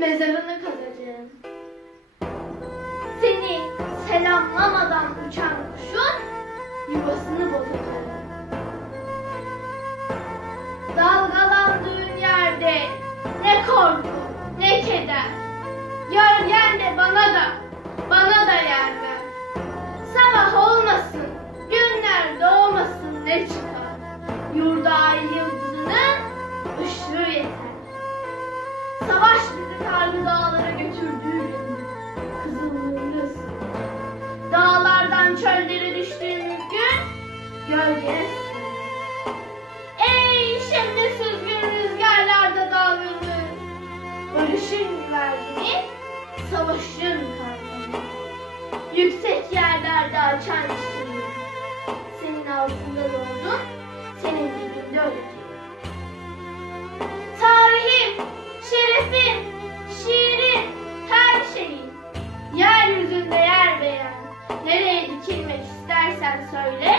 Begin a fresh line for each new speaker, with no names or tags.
mezarını kazacağım. Seni selamlamadan uçan kuşun yuvasını bozacağım. Dalgalandığın yerde ne korku ne keder. Gölgen de bana da, bana da yer ver. Sabah olmasın, günler doğmasın ne çıkar. Yurda yıldızının ışığı yeter. Savaş karlı dağlara götürdüğün kızılırız. Dağlardan çöllere düştüğümüz gün gölge. Ey şimdi süzgün rüzgarlarda dalgınlığı, ölüşün vergini, savaşın karnını. Yüksek yerlerde açan çiçeği, senin altında doğdun, senin dibinde ölecek. Tarihim, şerefim, So.